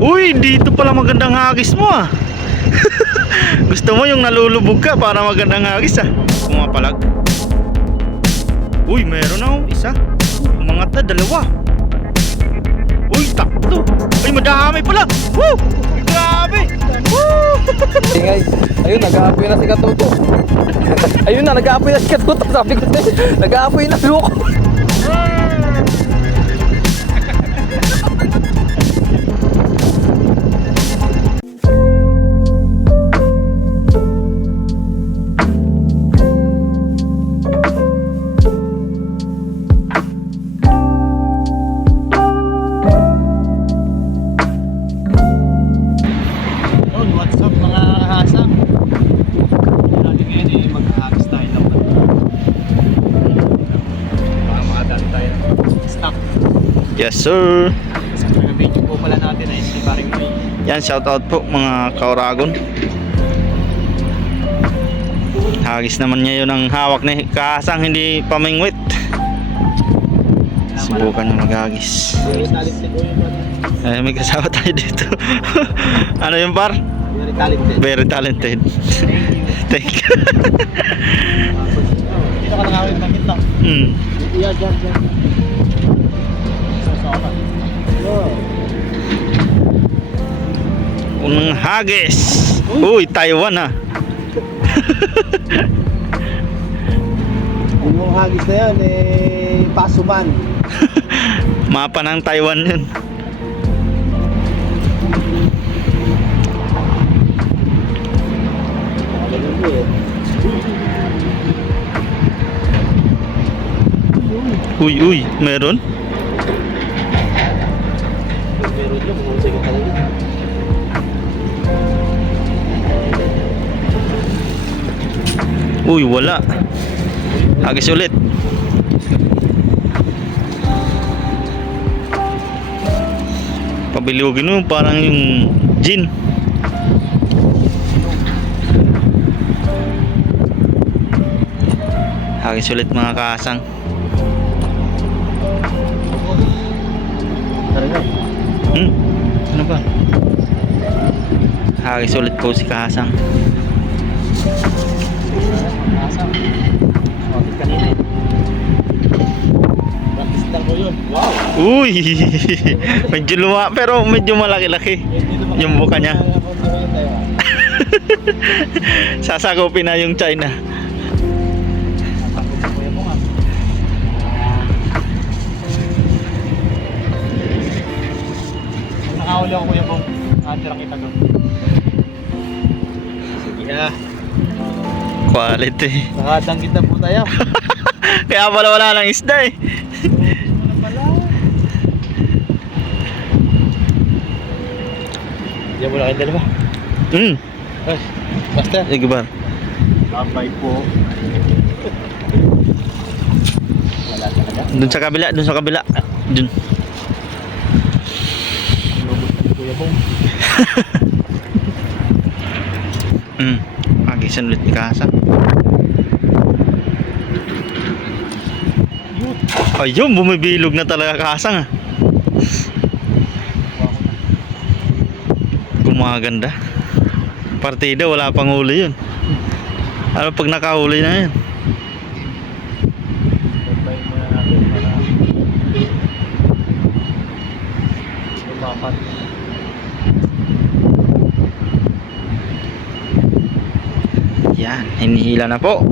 Uy, dito pala magandang hagis mo ah. Gusto mo yung nalulubog ka para magandang hagis ah. Pumapalag. Uy, meron na oh, isa. Umangat na, dalawa. Uy, takto. Uy, madami pala. Woo! Grabe. Woo! Ingay. Ayun, nag-aapoy na si Katuto. Ayun na, nag-aapoy na si Katuto. Sabi ko sa'yo, nag-aapoy na luko. What's up mga kahasang? Natin ngayon eh, mag-ahagis tayo lang para makadaan tayo ng stock. Yes sir. Sa video po pala natin ay si Paring May. Yan, shoutout po mga kauragon. Hagis naman niya yun ang hawak ni Kasang, hindi pamingwit. Subukan niya maghagis. Very talented po yun. Ay, may kasama tayo dito. Ano yung par? Very talented. Very talented. Thank you. Thank you. Dito ka nakawin ng gitna. Yeah, dyan. Sasama. Unang hagis. Uy, Taiwan ah. Yung hagis na yan eh, pasuman. Mapa ng Taiwan yun. Uy, meron? Meron yung musik talaga. Uy, wala. Hagis ulit. Pabilugin mo, parang yung gin. Hagis ulit mga kasang. Ano ba? Hagis ulit po si Kasang. Kasang. Bakit kanina eh. Practice lang ko yun. Wow! Uy! Medyo luma, pero medyo malaki-laki yung buka niya. Sasakupin na yung China. Nakahuli ako kuya Bong. Natirang kita doon. Sige na. Quality. Nakadang kita po tayo. Kaya pala wala lang isda eh. Wala pala. Diyan mo lang kayo dalawa. Basta. Sige ba? Bye po. Wala talaga. Dun sa kabila, dun sa kabila. Dun. Lubos na ni Kuya Bong. Hagisan ulit ni Kasang. Ayun, bumibilog na talaga Kasang ah. Gumaganda. Partida, wala pang huli yun. Ano pag nakahuli na yan? Pagpayin muna natin para lumapat. Yan, hinihila na po.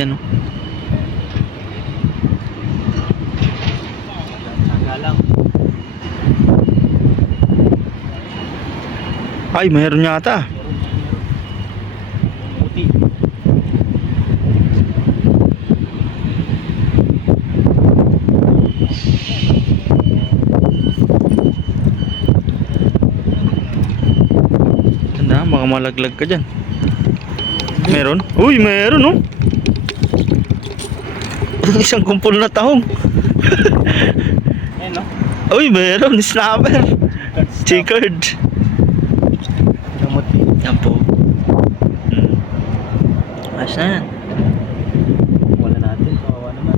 Yan oh. Saga lang. Ay, mayroon yata. Puti. Tanda, baka malaglag ka dyan. Meron? Uy, meron oh. Isang kumpol na tahong. Ayun no? Uy, meron. Snapper. Chickered. Namuti. Yan po. Ayos na yan. Wala natin. Kawawa naman.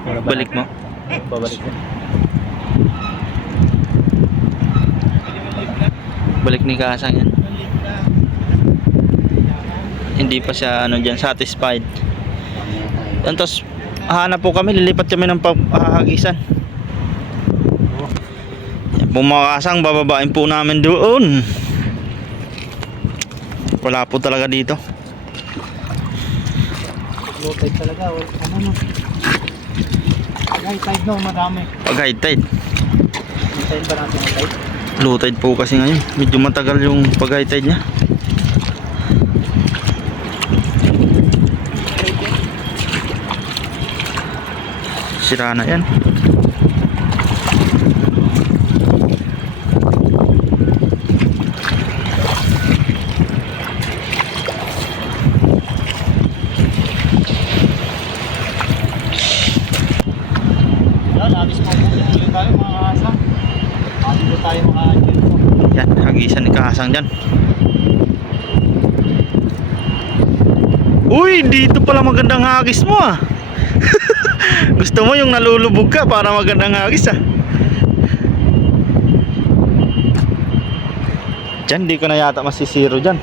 Wala ba Balik mo. natin? Babalik mo. Balik ni Kasang yan. Hindi pa siya ano dyan, satisfied. Yan, tapos hanap po kami, lilipat kami ng paghahagisan. Pumakasang, bababain po namin doon. Wala po talaga dito. Low tide talaga. Ano no? High tide no, madami. Pag high tide, Hintayin ba natin ang tide? low tide po kasi ngayon. Medyo matagal yung pag high tide niya. Sira na yan. Yan, labis mo po. Dito tayo mga kasang. Dito tayo maka-dito. Yan, hagisan ni Kasang dyan. Uy, dito pala magandang hagis mo ah. Gusto mo yung nalulubog ka para magandang hagis ah. Dyan, di ko na yata masisiro dyan.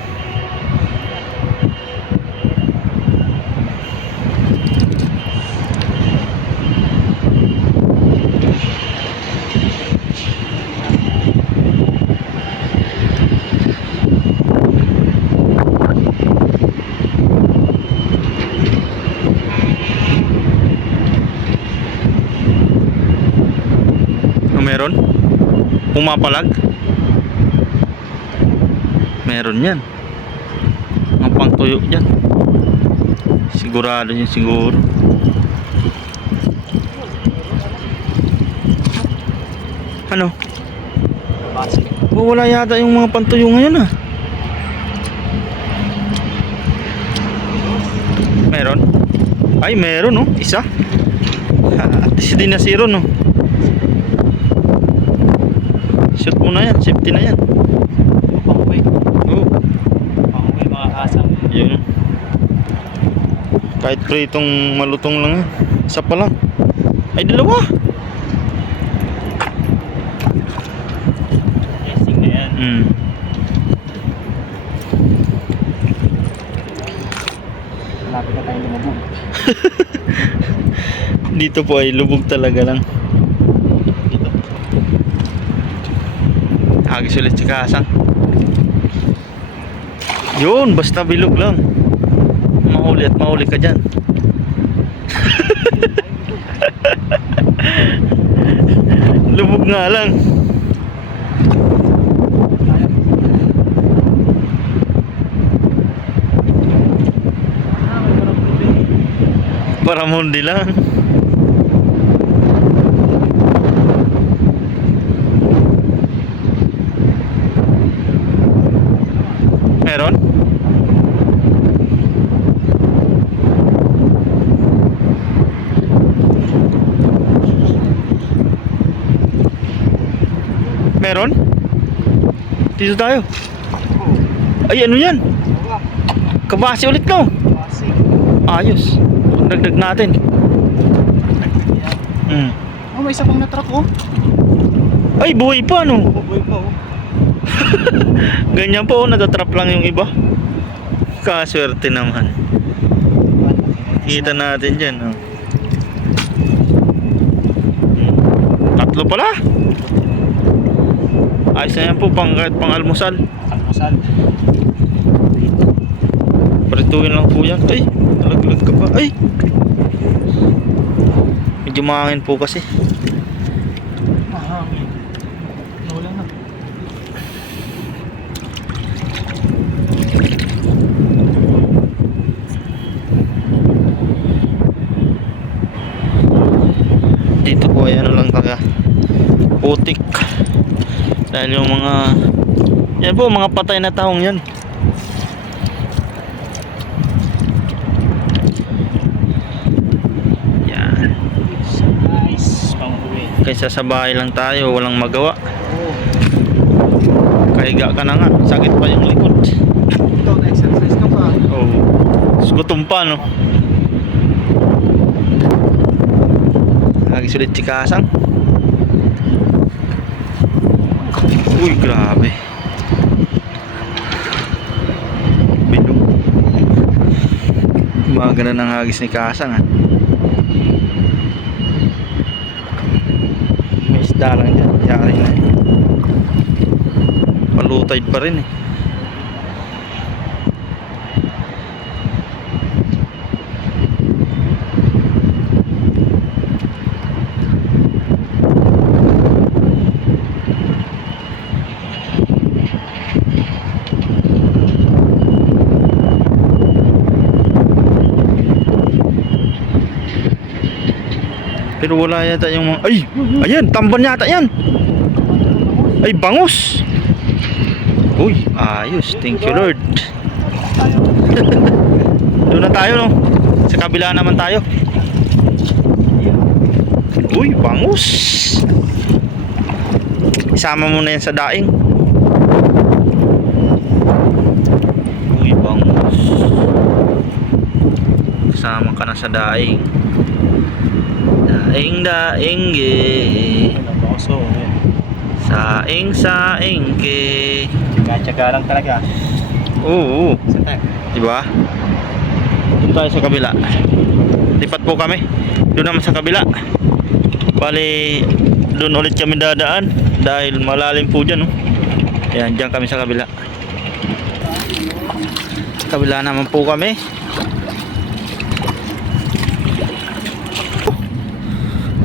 Meron? Pumapalag? Meron yan. Mga pangtuyo dyan. Sigurado yun siguro. Ano? Base. Oh, wala yata yung mga pantuyo ngayon ah. Meron? Ay, meron no? Isa? At least di na zero no? Shoot mo na yan, safety na yan. Pang-uwi. Oo, Pang-uwi mga kasang. yun. Kahit pritong malutong lang yan. Isa pa lang. Ay, dalawa. Testing na yan. Malapit na tayo lumabog. Dito po ay lubog talaga lang. Dito. Hagis ulit si Kasang. Yun, basta bilog lang. Mahuli at mahuli ka dyan. Lubog nga lang. Para mundi lang. Meron? Meron? Dito tayo. Ay, ano yan? Kabasi ulit no? Base. Ayos. Dagdag natin. Oh, may isa pang na-truck oh. Ay, buhay pa no? Bubuhay pa oh. Ganyan po, natatrap lang yung iba. Kaswerte naman. Kita natin dyan. Oh. Tatlo pala. Ayos na yan po, kahit pang almusal. Almusal. Parituhin lang po yan. Ay, nalaglag ka pa. Ay! Medyo mahangin po kasi. Mahangin. Nawala na. Dito po ay ano lang taga putik. Dahil yung mga yan po, mga patay na taong yan. Yan. Nice. Pang-uwi. Kaysa sa bahay lang tayo, walang magawa. Oh. Kahiga ka na nga, sakit pa yung likod. Ito, na-exercise ka pa. Oh. Gutom pa, no? Lagi sulit si Kasang. Uy, grabe. Bilog. Maganda ng hagis ni Kasang, ha. May isda lang dyan. Yari na. Palutay pa rin, eh. Pero wala yata yung mga... Ay! Ayan! Tamban yata yan! Ay! Bangus! Uy! Ayos! Thank you, Lord! Doon na tayo, no? Sa kabila naman tayo. Uy! Bangus! Isama mo na yan sa daing. Uy! Bangus! Isama ka na sa daing. Daing ge. So, Saing ke. tsaga lang talaga. Oo. Sa Diba? Doon tayo sa kabila. Lipat po kami. Doon naman sa kabila. Bali, doon ulit kami dadaan. Dahil malalim po dyan, no? Ayan, dyan kami sa kabila. Sa kabila naman po kami.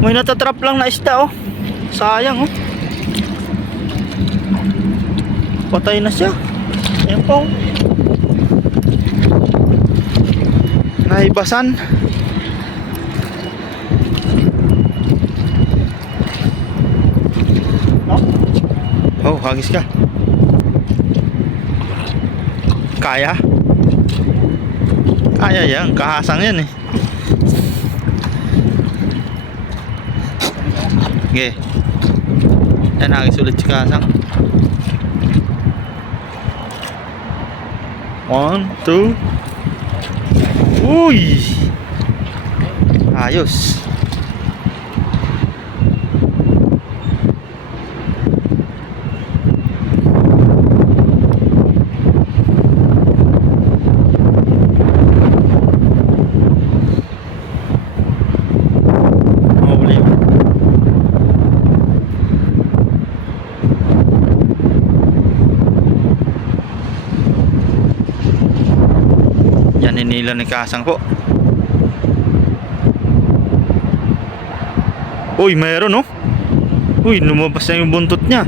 May natatrap lang na isda, oh. Sayang, oh. Patay na siya. Ayan po. Naibasan. Oh, hagis ka. Kaya? Kaya yan. Kahasang yan, eh. Okay. Yan, hagis ulit si Kasang. 1, 2. Uy! Ayos. Yan, hinila ni Kasang po. Uy, mayroon, no? Uy, lumabas na yung buntot niya.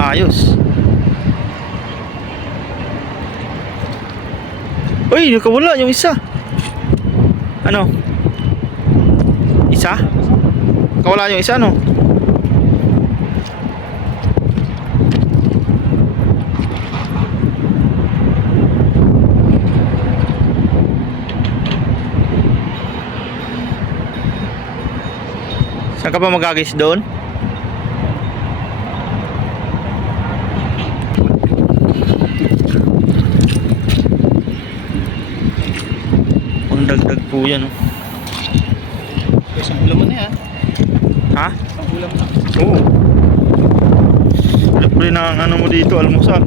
Ayos. Uy, nakawala yung isa. Ano? Isa? Nakawala yung isa, no? Saan ka pa magagis doon? Ang dagdag po yan, oh. Isang ulam na yan. Ha? Isang ulam na. Oo. Libre na ang ano mo dito, almusal.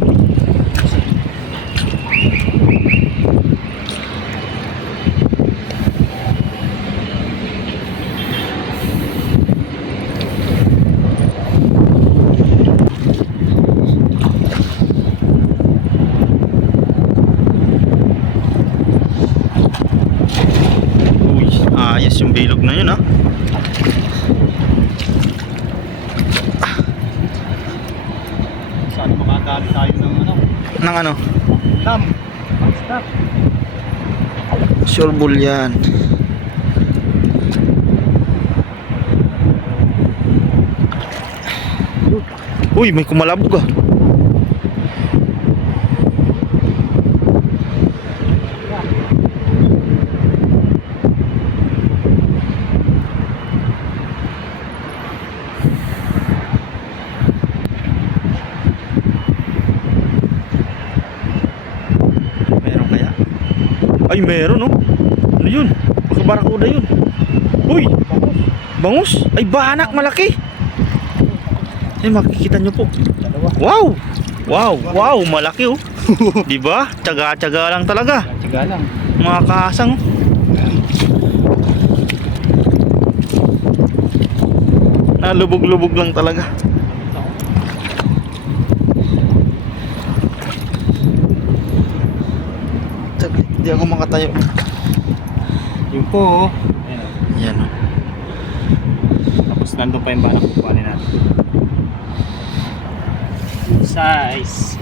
Ayos yung bilog na yun, ha. Saan makadali tayo ng ano? Nang ano? Dam. Stop. Sure bull yan. Uy, may kumalabog, ah. Ay, meron, oh. Ano yun? Baka barakuda yun. Uy! Bangus! Ay, banak malaki! Ay, makikita nyo po. Wow! Wow! Wow! Malaki, oh. Diba? Tsaga-tsaga lang talaga. Tiga lang. Mga kahasang. Lubog-lubog lang talaga. Hindi ako makatayo. Yun po. Ayan. Yan, oh. Tapos nandun pa yung banak kukuhanin natin. Good size.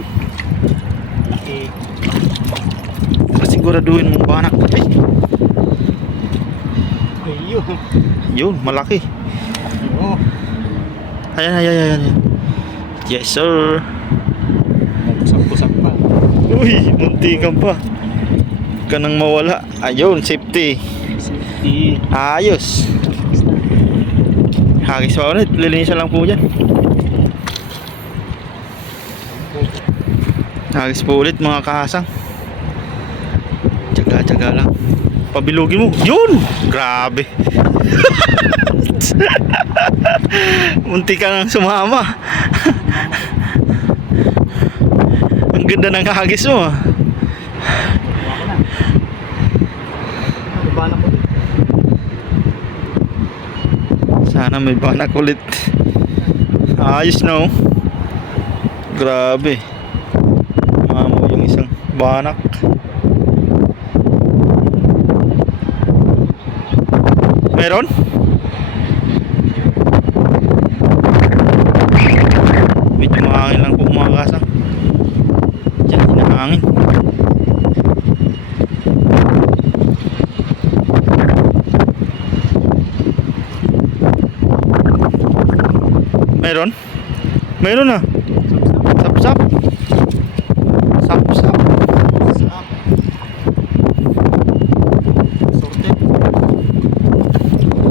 Laki. Siguraduhin mong banak. Ay, Ayun. yun, malaki. Oh. Ayan. Yes, sir. Pusak-pusak pa. Uy, muntikan pa. Ka nang mawala. Ayun, safety. Safety. Ayos. Hagis pa ulit. Lilinisan lang po dyan. Hagis po ulit mga kahasang. Tsaga-tsaga lang. Pabilugin mo. Yun! Grabe. Munti ka nang sumama. Ang ganda ng hagis mo, ah. May banak ulit. Sana may banak ulit. Ayos na, oh. Grabe. Mamo yung isang banak. Meron? Medyo mahangin lang po mga kasang. Diyan, hinahangin. Meron? Meron na. Sap-sap. Sap-sap. Sarap. Sorted.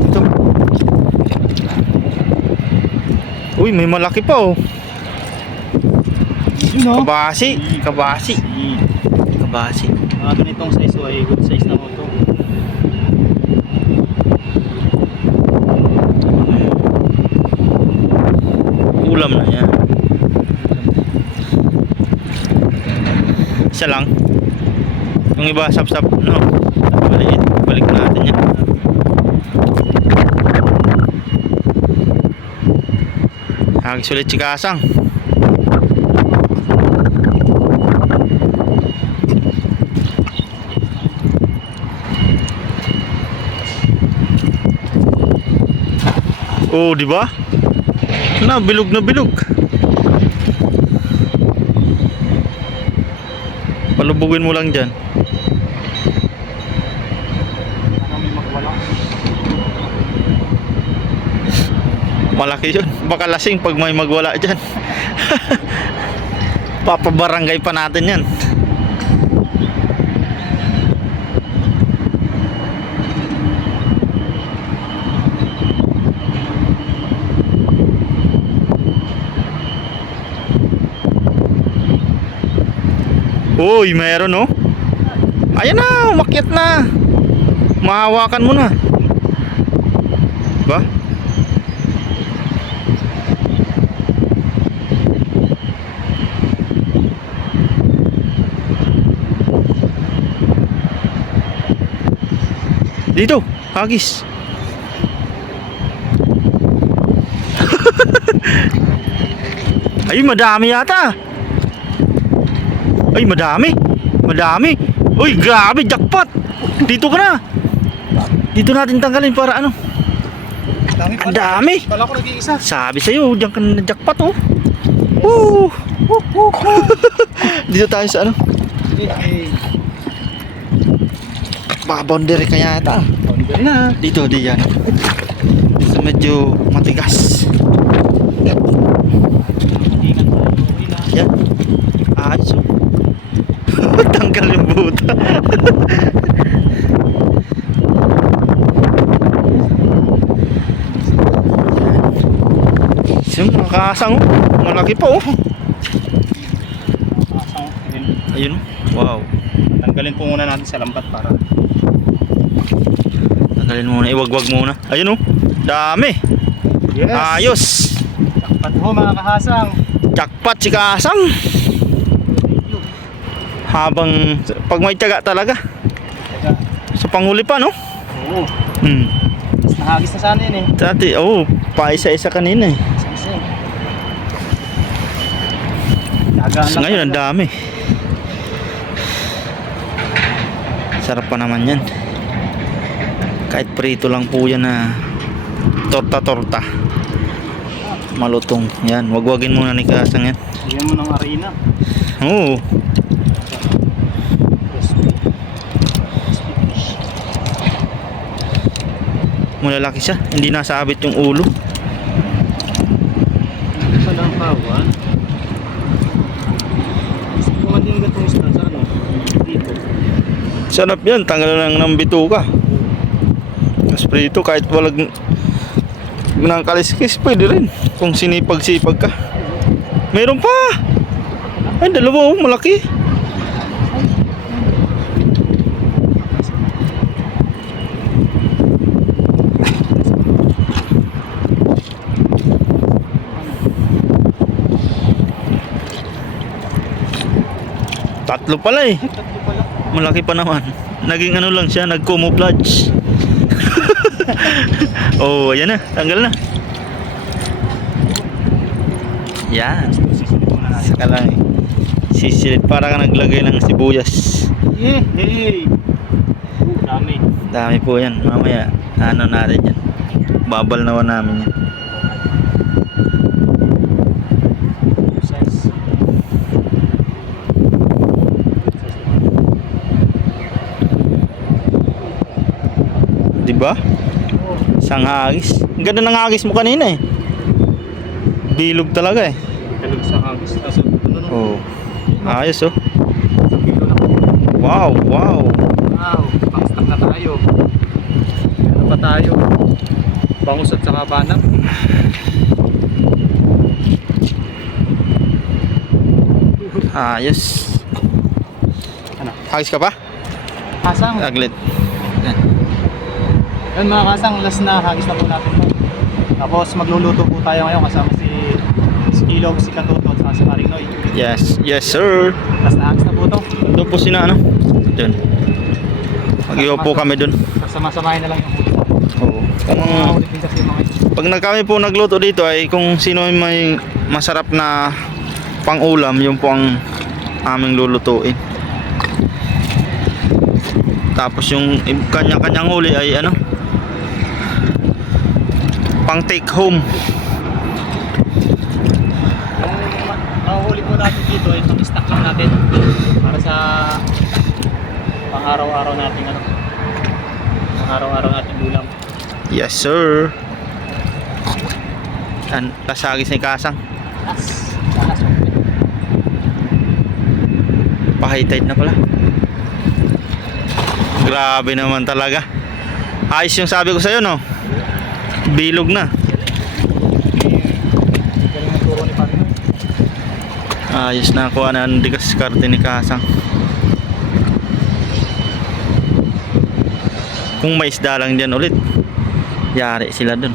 Ito. Uy, may malaki pa, oh. Yun o. Kabasi. Kabasi. Kabasi. Mga ganitong size o ay good size na mo ito. Ulam na yan. Isa lang. Yung iba sap-sap, no? Maliit. Balik natin yan. Hagis ulit si Kasang. Oh, di ba? Na bilog na bilog. Palubugin mo lang diyan. Ano may magwala? Malaki 'yun. Baka lasing pag may magwala diyan. Papabarangay pa natin 'yan. Uy, meron, oh. Ayan na, umakyat na. Mahawakan mo na. Ba? Dito, hagis. Ay, madami yata. Ay, madami. Madami. Uy, grabe, jackpot. Dito ka na. Dito natin tanggalin para ano. Ang dami. Kala ko nag-iisa. Sabi sa'yo, diyan ka na jackpot, oh. Woo! Dito tayo sa ano. Baka boundary kaya ata. Boundary na. Dito, di yan. So, medyo matigas. Yan. Ayos, oh. Tanggal yung buta. So, mga kaasang, oh. Malaki pa, oh. Asang. Ayun, oh. Wow. Tanggal Tanggalin po muna natin sa lambat para Tanggalin muna, iwagwag muna. Ayun oh, dami. yes. Ayos. Jackpot ho mga kahasang. Jackpot si Kasang. Habang pag may tiyaga talaga. Teka. Sa panghuli pa no? Oo. Nahagis na sana yun eh. Dati, oh, pa isa-isa kanina eh. Kasi Tagaan So, lang ngayon ang talaga. dami. Sarap pa naman yan. Kahit prito lang po yan na torta-torta. Malutong. Yan, wagwagin muna ni Kasang yan. Bigyan mo ng arena. Oo. Malalaki siya. Hindi nasabit yung ulo. Ito pala ang kawan. Gusto ko man din gatong isda sa ano? Dito. Sarap yan. Tanggal lang ng bituka. Mas prito kahit walang ng kaliskis pwede rin. Kung sinipag-sipag ka. Meron pa. Ay, dalawa oh. Malaki. Tatlo pala eh. Tatlo pala. Malaki pa naman. Naging ano lang siya, nag-camouflage. Oh, ayan na, tanggal na. Yan. Saka lang eh. Sisilid para ka naglagay ng sibuyas. Yeah, hey. Dami. Dami po yan. Mamaya, ano natin yan. Babal naman namin yan. Size. Diba? Isang hagis. Ang ganda ng hagis mo kanina eh. Bilog talaga eh. Talog sa hagis. Tapos ano no? Oh. Ayos oh. Isang kilo na. Wow, wow. Wow, pang-stock na tayo. Ano pa tayo? Bangus at saka banap. Ayos. Ano? Hagis ka pa? Kasang. Aglit. Yan. Yun mga kasang, last na hagis na po natin po. Tapos magluluto po tayo ngayon kasama si Kilog, si Katoto at saka si Marinoy. Yes, yes sir. Last na hagis na po to. Doon po sina ano? Doon. Mag-iupo kami doon. Sama-samahin na lang yung huli po. Oo. Kung Ulit din kasi yung mga ito. pag kami po nagluto dito ay kung sino yung may masarap na pang-ulam, yun po ang aming lulutuin. Tapos yung kanya-kanyang huli ay ano? Pang take home. Ang huli po natin dito ay itong stock lang natin para sa pang araw-araw natin ano. Pang araw-araw natin ulam. Yes sir. Yan, lasagis ni Kasang. Lakas. Pa-high tide na pala. Grabe naman talaga. Ayos yung sabi ko sa'yo no. Bilog na. Galing ang turo ni Marinoy. Ayos na kuha na ang diskarte ni Kasang. Kung may isda lang dyan ulit, yari sila dun.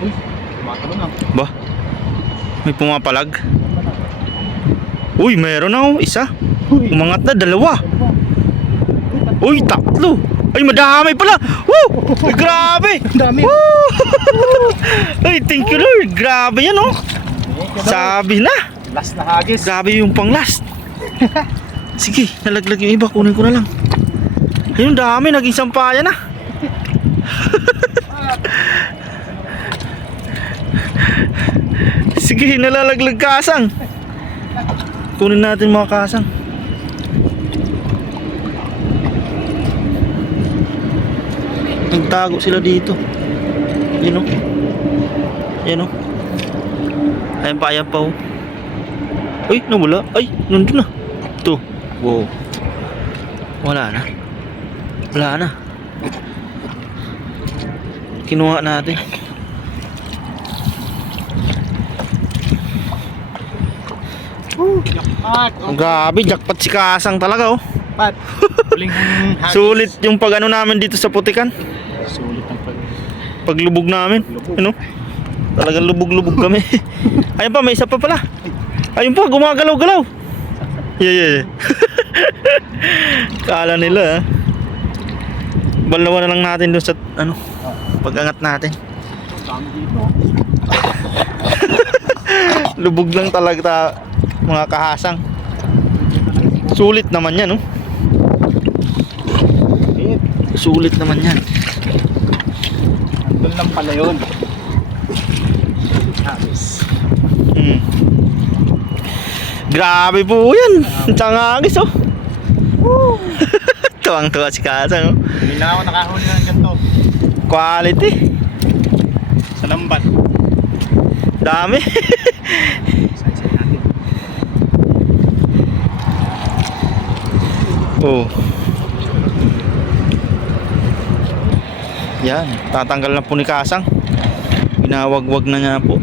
Uy, tumatalo na. Ba? May pumapalag? Uy, meron na oh, isa. Umangat na, dalawa. Uy, tatlo. Ay, madami pala. Woo! Ay, grabe. Dami. Woo! Ay, thank you Lord. Grabe yan oh. Sabi na. Last na hagis. Grabe yung pang last. Sige, nalaglag yung iba. Kunin ko na lang. Ayun, dami. Naging sampayan na. Sige, nalalaglag Kasang. Kunin natin mga Kasang. Nagtago sila dito. Yan o. Yan o. Ayan pa o. Ay, nawala. Ay, nandun na. Ito. Wow. Wala na. Wala na. kinuha natin. Jackpot! Ang grabe, jackpot si Kasang talaga oh. Pat! Huling hagis. Sulit yung pag ano namin dito sa Putikan. Sulit ang Paglubog namin. Ano? Talagang lubog-lubog kami. Ayun pa, may isa pa pala. Ayun pa, gumagalaw-galaw. Yeah. Kala nila balawan na lang natin doon sa ano, pag-angat natin. Dami dito. Lubog lang talaga mga kahasang. Sulit naman yan, oh. Sulit naman yan. Andun lang pala yun. Hagis. Grabe po yan. Tangagis oh. Tuwang-tuwa si Kasang oh. Hindi na ako nakahuli ng ganito. Quality. Sa lambat. Dami. Say natin. Oh. Yan, tatanggal na po ni Kasang. Ginawagwag na nga po.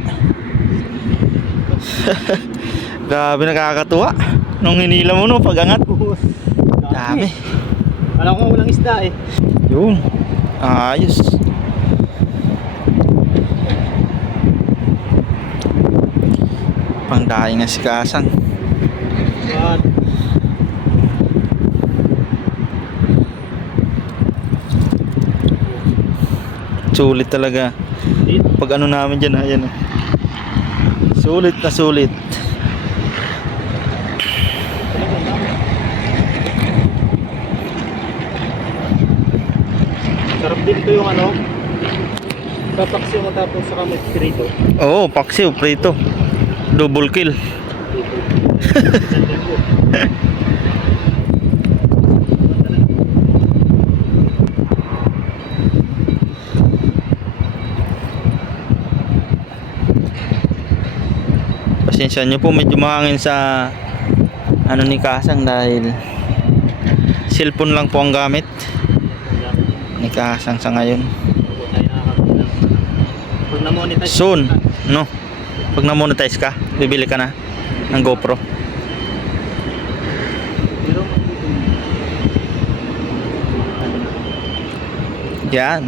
Grabe, nakakatuwa. Nung hinila mo no, pag-angat. Dami. Alam ko walang isda eh. Yun. Ayos. Pangdaing na si Kasang. At Sulit talaga. Pag ano namin dyan, ayan oh. Sulit na sulit. sarap din ito yung ano. Tapaksi mo tapos saka may prito. Oo, paksiw, prito. Double kill. Pasensya nyo po, medyo mahangin sa ano ni Kasang dahil cellphone lang po ang gamit ni Kasang sa ngayon. Pag na-monetize Soon, no? Pag na-monetize ka, bibili ka na ng GoPro. pero Yan.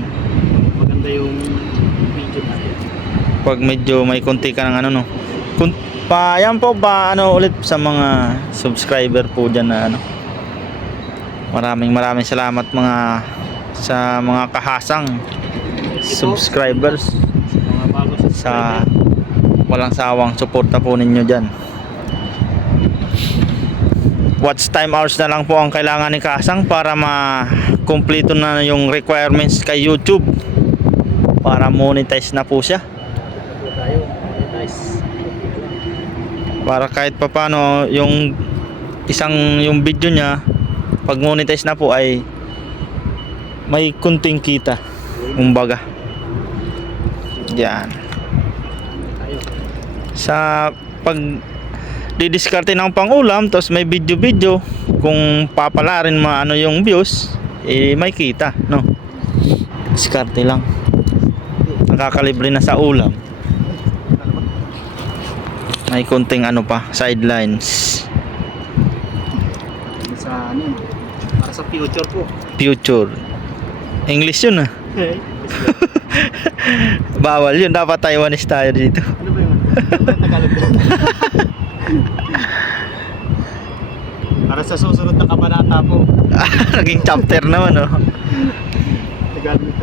maganda yung video natin. Pag medyo may konti ka ng ano no. Yan po ba ano ulit sa mga subscriber po dyan na ano. Maraming salamat sa mga kahasang subscribers Mga bago sa walang sawang suporta po ninyo dyan. Watch time hours na lang po ang kailangan ni Kasang para ma-complete na yung requirements kay YouTube para monetize na po siya. tayo. Monetize. Para kahit papano yung yung video niya pag monetize na po ay may kunting kita kumbaga. Yan. Sa pag didiskarte ng pangulam tapos may video kung papalarin maano yung views eh may kita no. Diskarte lang. Nakakalibre na sa ulam. May konting ano pa, sidelines. Sa ano, para sa future po. Future. English yun ah. Bawal yun, dapat Taiwanese tayo dito. Ano ba yun? Ano ba yung Tagalog po? Para sa susunod na kabanata po. Naging chapter naman oh. Tagalog.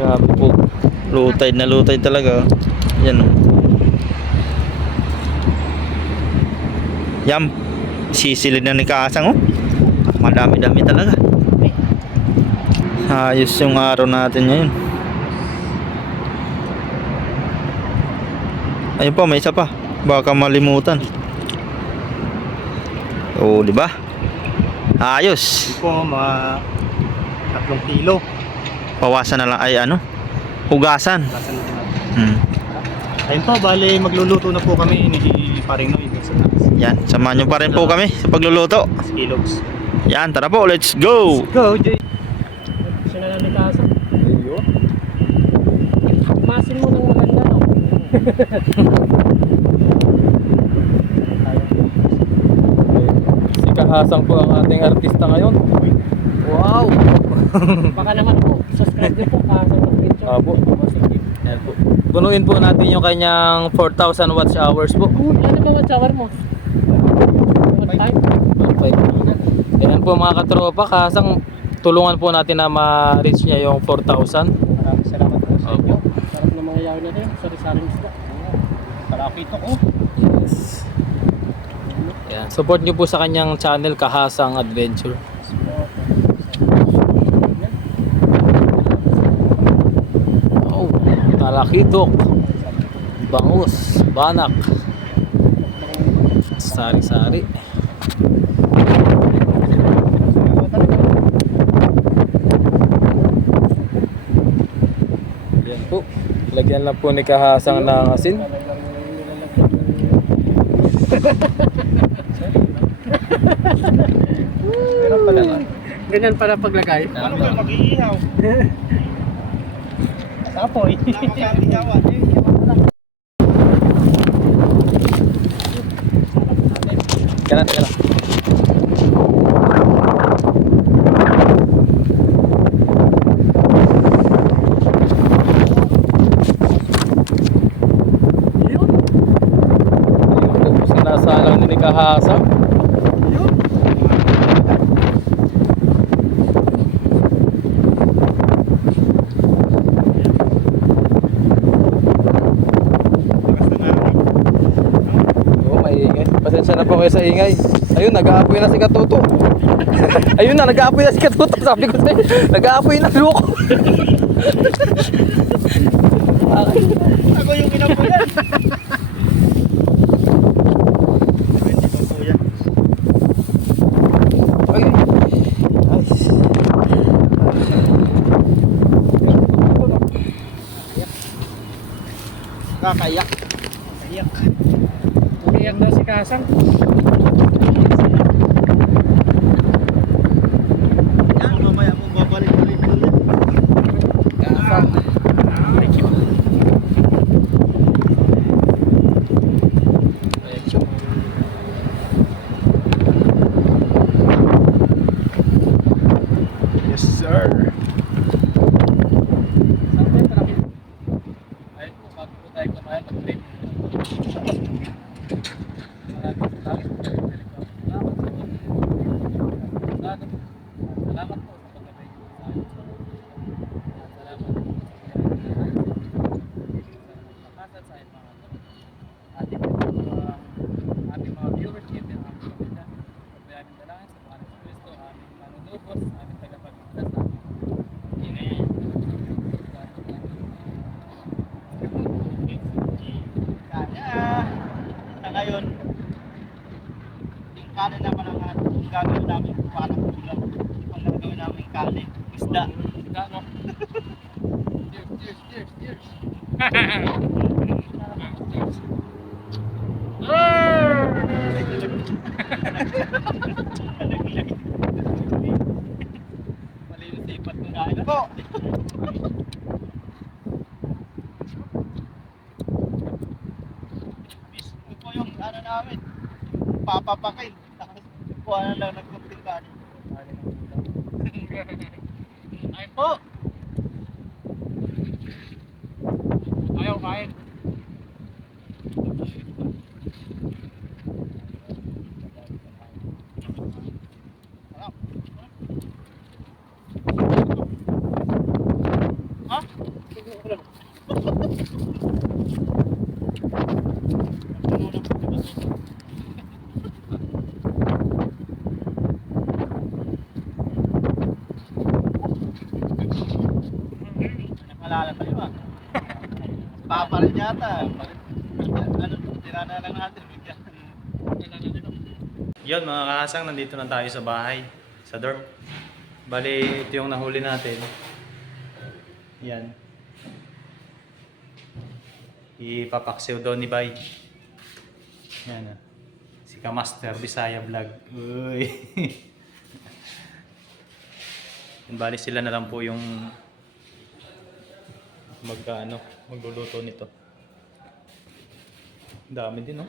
Grabe po. Lutay na lutay talaga. Yan oh. Yan. Sisilid na ni Kasang oh. Madami-dami talaga. Ayos yung araw natin ngayon. Ayun pa, may isa pa. Baka malimutan. Oh, di ba? Ayos. Ito po, mga 3 kilo. Pawasan na lang ay ano? Hugasan. Basan natin natin. Ayun po, bali magluluto na po kami ni Paring Noy sa taas. Yan, samahan nyo pa rin po kami sa pagluluto. Kilogs. Yan, tara po, let's go! Go, Jay! Siya na lang ni Kasa. Ayun. Masin mo ng maganda, no? Si Kahasang po ang ating artista ngayon. Wow! Baka naman po, subscribe din po Kasa ng picture. Abo. Yan po. Punuin po natin yung kanyang 4,000 watch hours po. Ano ba ang shower mo? One time? Okay. Yan po mga katropa, Kahasang tulungan po natin na ma-reach niya yung 4,000. Maraming salamat po sa inyo. Sarap na mga yaw natin. Sari-saring isda. Palapit ako. Yes. Yan. Support nyo po sa kanyang channel, Kahasang Adventure. Oh, talakidok, bangus, banak, sari-sari. Yan po. Lagyan lang po ni Kahasang ng asin. Meron pala. Ganyan para paglagay. Ano ba mag-iihaw? Apoy. Kaya na. Ayun po, sinasalang ni Kahasang. Oo, maingay. Pasensya na po kayo sa ingay. Ayun, nag-aapoy na si Katuto. Ayun na, nag-aapoy na si Katuto. Sabi ko sa'yo, nag-aapoy na luko. Ako yung inapo yan. Ay. Kakayak. Kakayak. Umiyak daw si Kasang. Yan, mamaya mo babalik ulit ulit. Yes, sir. Ayun po, bago po tayo kumain, mag-trip. Salamat po sa pagkabay niyo sa akin. Salamat po. Nakasat sa ating mga ating mga viewers, ating mga kapatid. Pagbayagin dalangin sa mga Kristo, aming manunubos, aming tagapagligtas sa amin. Kaya, sa ngayon, yung kanin naman ang gagawin namin para ulam. Ang gagawin namin kanin, isda. Ano? Cheers. Malinis sa ipat ng Kain na po. Mismo po yung ano namin, papapakil. Tapos, kuha na lang ng kunting kanin. Ay po! Ayaw kain. Ha? Nakalala tayo ah. Papa rin yata. Ano, tira na lang natin. Yun mga kahasang, nandito na tayo sa bahay. Sa dorm. Bali, ito yung nahuli natin. Yan. Ipapaksiw daw ni Bay. Yan si Kamaster Bisaya Vlog. Uy. Bali sila na lang po yung magluluto nito. Dami din, no?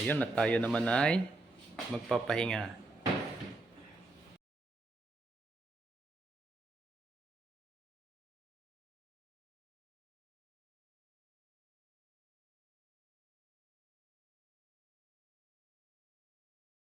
Ayun, at tayo naman ay magpapahinga.